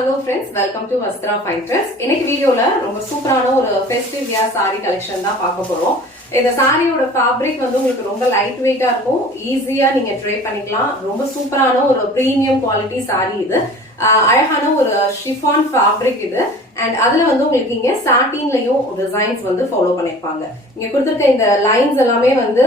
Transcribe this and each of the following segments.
Hello friends, welcome to Vastra Fine Threads. இன்னைக்கு வீடியோல ரொம்ப சூப்பரான ஒரு ஃபெஸ்டிவ் வியர் saree கலெக்ஷன் தான் பார்க்க போறோம். இந்த சாரியோட ஃபேப்ரிக் வந்து உங்களுக்கு ரொம்ப லைட் வெயிட்டா இருக்கும், ஈஸியா நீங்க ட்ரை பண்ணிக்கலாம். ரொம்ப சூப்பரான ஒரு பிரீமியம் குவாலிட்டி saree இது. அழகான ஒரு ஷிஃபான் ஃபேப்ரிக் இது. அண்ட் அதுல வந்து உங்களுக்கு இங்க சாட்டின்லயும் டிசைன்ஸ் வந்து ஃபாலோ பண்ணிருப்பாங்க. இங்க கொடுத்திருக்க இந்த லைன்ஸ் எல்லாமே வந்து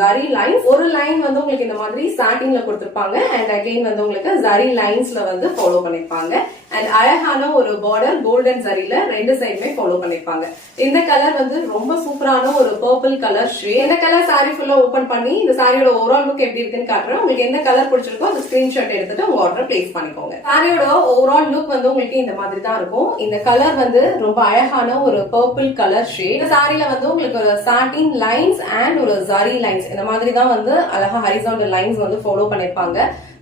ஜரி லைன்ஸ். ஒரு லைன் வந்து உங்களுக்கு இந்த மாதிரி சாட்டின்ல கொடுத்திருப்பாங்க அண்ட் அகைன் வந்து உங்களுக்கு ஜரி லைன்ஸ்ல வந்து ஃபாலோ பண்ணிருப்பாங்க. அண்ட் அழகான ஒரு பார்டர் கோல்டன் ஜரியில ரெண்டு சைடுமே ஃபாலோ பண்ணிருப்பாங்க. இந்த கலர் வந்து ரொம்ப சூப்பரான ஒரு பர்பிள் கலர் ஷேட். இந்த கலர் சாரி ஃபுல்லா ஓபன் பண்ணி இந்த சாரியோட ஓவரால் லுக் எப்படி இருக்குன்னு காட்டுறேன். உங்களுக்கு எந்த கலர் பிடிச்சிருக்கோ அந்த ஸ்கிரீன்ஷாட் எடுத்துட்டு உங்க ஆர்டர் பிளேஸ் பண்ணிக்கோங்க. சாரியோட ஓவரால் லுக் வந்து உங்களுக்கு இந்த மாதிரி தான் இருக்கும். இந்த கலர் வந்து ரொம்ப அழகான ஒரு பர்பிள் கலர் ஷேட். இந்த சாரில வந்து உங்களுக்கு ஒரு சாட்டின் லைன்ஸ் அண்ட் ஒரு ஜரி லைன்ஸ் இந்த மாதிரி தான் வந்து அழகா ஹரிசாண்டல் லைன்ஸ் வந்து ஃபாலோ பண்ணிருப்பாங்க.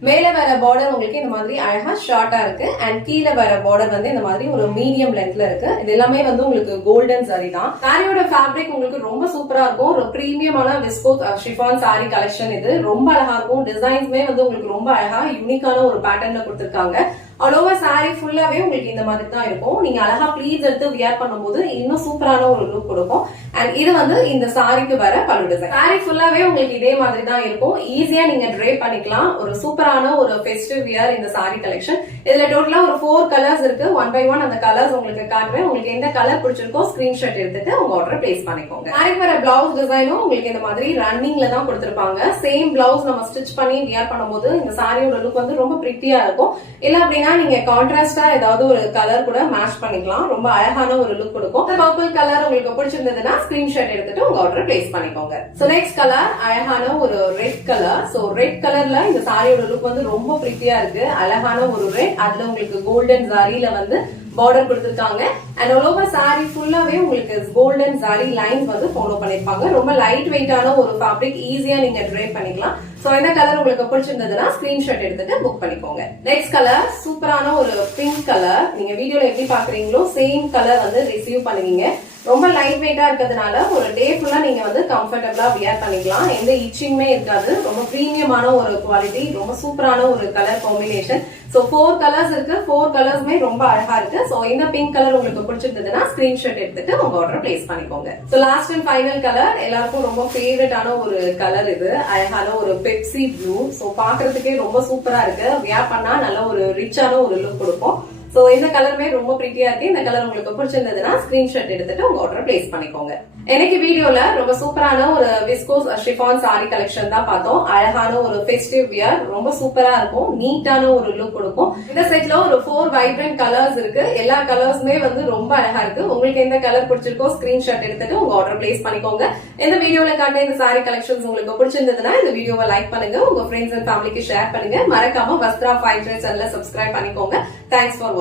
மேல வர பார்டர் உங்களுக்கு இந்த மாதிரி அழகா ஷார்ட்டா இருக்கு அண்ட் கீழே வர பார்டர் வந்து இந்த மாதிரி ஒரு மீடியம் லென்த்ல இருக்கு. இது எல்லாமே வந்து உங்களுக்கு கோல்டன் சாரி தான். சாரியோட ஃபேப்ரிக் உங்களுக்கு ரொம்ப சூப்பரா இருக்கும். ஒரு பிரீமியமான விஸ்கோஸ் ஷிஃபான் சாரி கலெக்ஷன் இது. ரொம்ப அழகா இருக்கும். டிசைன்ஸ்மே வந்து உங்களுக்கு ரொம்ப அழகா யூனிக்கான ஒரு பேட்டர்ன்ல கொடுத்திருக்காங்க. ஆல் ஓவர் சாரி ஃபுல்லாவே உங்களுக்கு இந்த மாதிரி தான் இருக்கும். நீங்க அழகா ப்ளீட்ஸ் எடுத்து வியர் பண்ணும்போது இன்னும் சூப்பரான ஒரு லுக் கொடுக்கும். அண்ட் இது வந்து இந்த சாரிக்கு வர பல்லு டிசைன். சாரி ஃபுல்லாவே உங்களுக்கு இதே மாதிரி தான் இருக்கும். ஈஸியா நீங்க ட்ரை பண்ணிக்கலாம். ஒரு சூப்பரான ஒரு ஃபெஸ்டிவ் வியர் இந்த சாரி கலெக்ஷன். இதுல டோட்டலா ஒரு 4 கலர்ஸ் இருக்கு. ஒன் பை ஒன் அந்த கலர்ஸ் உங்களுக்கு காட்டுறேன். உங்களுக்கு எந்த கலர் பிடிச்சிருக்கோ ஸ்கிரீன்ஷாட் எடுத்துட்டு உங்க ஆர்டர் பிளேஸ் பண்ணிக்கோங்க. சாரிக்கு வர பிளவுஸ் டிசைனும் உங்களுக்கு இந்த மாதிரி ரன்னிங்ல தான் கொடுத்திருப்பாங்க. சேம் பிளவுஸ் நம்ம ஸ்டிச் பண்ணி வியர் பண்ணும்போது இந்த சாரியோட லுக் வந்து ரொம்ப பிரிட்டியா இருக்கும். இல்ல அப்படின்னா நீங்க கான்ட்ராஸ்டா ஏதாவது ஒரு கலர் கூட மேட்ச் பண்ணிக்கலாம். ரொம்ப அழகான ஒரு லுக் கொடுக்கும். பர்பிள் கலர் உங்களுக்கு பிடிச்சிருந்ததுன்னா ஸ்கிரீன்ஷாட் எடுத்துட்டு உங்க ஆர்டர் பிளேஸ் பண்ணிக்கோங்க. சோ நெக்ஸ்ட் கலர் அழகான ஒரு ரெட் கலர். சோ ரெட் கலர்ல இந்த சாரியோட லுக் வந்து ரொம்ப பிரிட்டியா இருக்கு. அழகான ஒரு ரெட், அதுல உங்களுக்கு கோல்டன் சாரியில வந்து பார்டர் கொடுத்திருக்காங்க. அண்ட் ஆல் ஓவர் சாரி ஃபுல்லாவே உங்களுக்கு கோல்டன் சாரி லைன்ஸ் வந்து ஃபாலோ பண்ணிருப்பாங்க. ரொம்ப லைட் வெயிட்டான ஒரு ஃபேப்ரிக், ஈஸியா நீங்க ட்ரை பண்ணிக்கலாம். சோ இந்த கலர் உங்களுக்கு பிடிச்சிருந்ததுன்னா ஸ்கிரீன்ஷாட் எடுத்துட்டு புக் பண்ணிக்கோங்க. நெக்ஸ்ட் கலர் சூப்பரான ஒரு பிங்க் கலர். நீங்க வீடியோல எப்படி பாக்குறீங்களோ சேம் கலர் வந்து ரிசீவ் பண்ணுவீங்க. ரொம்ப லைட் வெயிட்டா இருக்கிறதுனால ஒரு டே ஃபுல்லா நீங்க வந்து கம்ஃபர்டபிளா வியர் பண்ணிக்கலாம். எந்த இச்சிங்குமே இருக்காது. ரொம்ப பிரீமியமான ஒரு குவாலிட்டி, ரொம்ப சூப்பரான ஒரு கலர் காம்பினேஷன். சோ 4 கலர்ஸ் இருக்கு. 4 கலர்ஸ்மே ரொம்ப அழகா இருக்கு. சோ இந்த பிங்க் கலர் உங்களுக்கு பிடிச்சிருந்ததுன்னா ஸ்கிரீன்ஷாட் எடுத்துட்டு உங்க ஆர்டர் பிளேஸ் பண்ணிக்கோங்க. So last and final colour எல்லாருக்கும் ரொம்ப ஃபேவரட்டான ஒரு கலர் இது. அழகான ஒரு பெப்சி ப்ளூ. சோ பாக்குறதுக்கே ரொம்ப சூப்பரா இருக்கு. வியர் பண்ணா நல்ல ஒரு ரிச்சான ஒரு லுக் கொடுக்கும். சோ இந்த கலருமே ரொம்ப பிரிட்டியா இருக்கு. இந்த கலர் உங்களுக்கு பிடிச்சிருந்ததுன்னா ஸ்கிரீன்ஷாட் எடுத்துட்டு உங்க ஆர்டர் பிளேஸ் பண்ணிக்கோங்க. எனக்கு வீடியோல ரொம்ப சூப்பரான ஒரு விஸ்கோஸ் ஷிஃபான் சாரி கலெக்ஷன் தான் பார்த்தோம். அழகான ஒரு ஃபெஸ்டிவ் வியர், ரொம்ப சூப்பரா இருக்கும். நீட்டான ஒரு லுக் கொடுக்கும். இந்த செட்ல ஒரு 4 வைப்ரண்ட் கலர்ஸ் இருக்கு. எல்லா கலர்ஸ்மே வந்து ரொம்ப அழகா இருக்கு. உங்களுக்கு எந்த கலர் பிடிச்சிருக்கோ ஸ்கிரீன்ஷாட் எடுத்துட்டு உங்க ஆர்டர் பிளேஸ் பண்ணிக்கோங்க. இந்த வீடியோல காட்ட இந்த சாரி கலெக்ஷன்ஸ் உங்களுக்கு பிடிச்சிருந்ததுன்னா இந்த வீடியோவை லைக் பண்ணுங்க, உங்க ஃப்ரெண்ட்ஸ் அண்ட் ஃபேமிலிக்கு ஷேர் பண்ணுங்க. மறக்காம வஸ்த்ரா ஃபைன் த்ரெட்ஸ் சேனலை சப்ஸ்கிரைப் பண்ணிக்கோங்க. தேங்க்ஸ் ஃபார் வாட்சிங்.